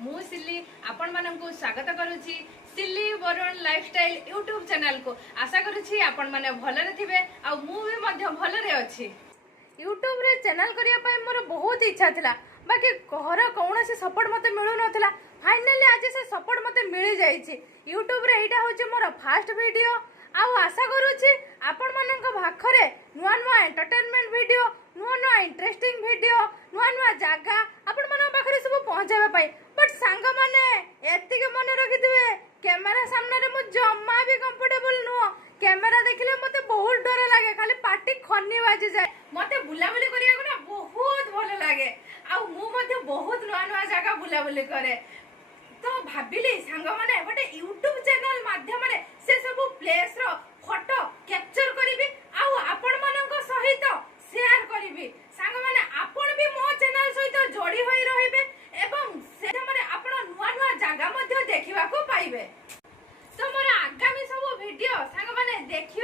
मु सिल्ली आपण माननकु स्वागत करूची सिल्ली वरुण लाइफस्टाइल यूट्यूब चैनल को। आशा करूची आपण माने भलरे थिबे आ मु भी मध्य भलरे अछि। यूट्यूब रे चैनल करिया पय मोर बहुत इच्छा थिला, बाकी घर कौनसी सपोर्ट मते मिलु नथिला। फाइनली आज से सपोर्ट मते मिली जाईची। यूट्यूब रे एटा होची मोर फर्स्ट वीडियो। आउ आशा करूची आपण मानक भाखरे नुआ नुआ एंटरटेनमेंट वीडियो, नुआ नुआ इंटरेस्टिंग वीडियो, नुआ नुआ जागा आपण मानक पाखरे सब पहुंचाबा पाई। बट सांग माने एति के मन रखिथिबे, कैमरा सामने रे मु जम्मा भी कंफर्टेबल नुओ। कैमरा देखिले मते बहुत डर लागे, खाली पाटी खन्नी बाजी जाए। मते बुलाबुली करिया को ना बहुत भलो लागे। आ मु मते बहुत नुआ नुआ जागा बुलाबुली करे। तो भाबिली सांग माने गोटे यूट्यूब चैनल माध्यम रे से सब प्लेस रो फोटो कैप्चर करिवि आ आपण मानक सहित शेयर करिवि। सांग माने आपण भी मो चैनल सहित जोड़ी होई रहिबे एवं से माने आपण नुआ नुआ जागा मध्ये देखिबा को पाइबे। तो मोर आगामी सब वीडियो सांग माने देखि